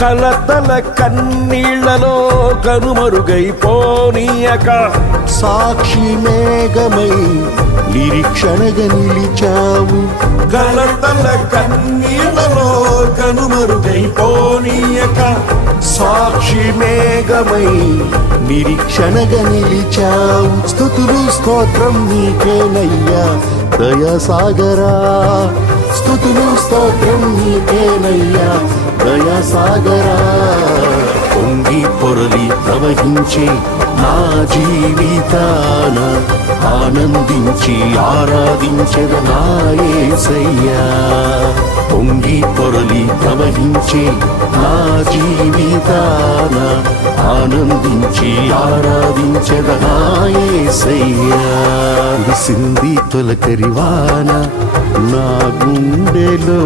కలతల కన్నీళ్లలో కనుమరుగైపోనీయక సాక్షి మేఘమై నిరీక్షణగా నిలిచావు. కలతల కన్నీళ్లలో కనుమరుగైపోనీయక సాక్షి మేఘమై నిరీక్షణగా నిలిచావు. స్తుతులు స్తోత్రం నీకేనయ్యా దయాసాగరా, స్తుతులు స్తోత్రం నీకేనయ్యా దయాసాగరా. పొంగి పొరలి ప్రవహించే నా జీవితాన ఆనందించి ఆరాధించెద నా యేసయ్యా. పొంగి పొరలి ప్రవహించే నా జీవితాన ఆనందించి ఆరాధించెద నా యేసయ్యా. కురిసింది తొలకరివాన నా గుండెలో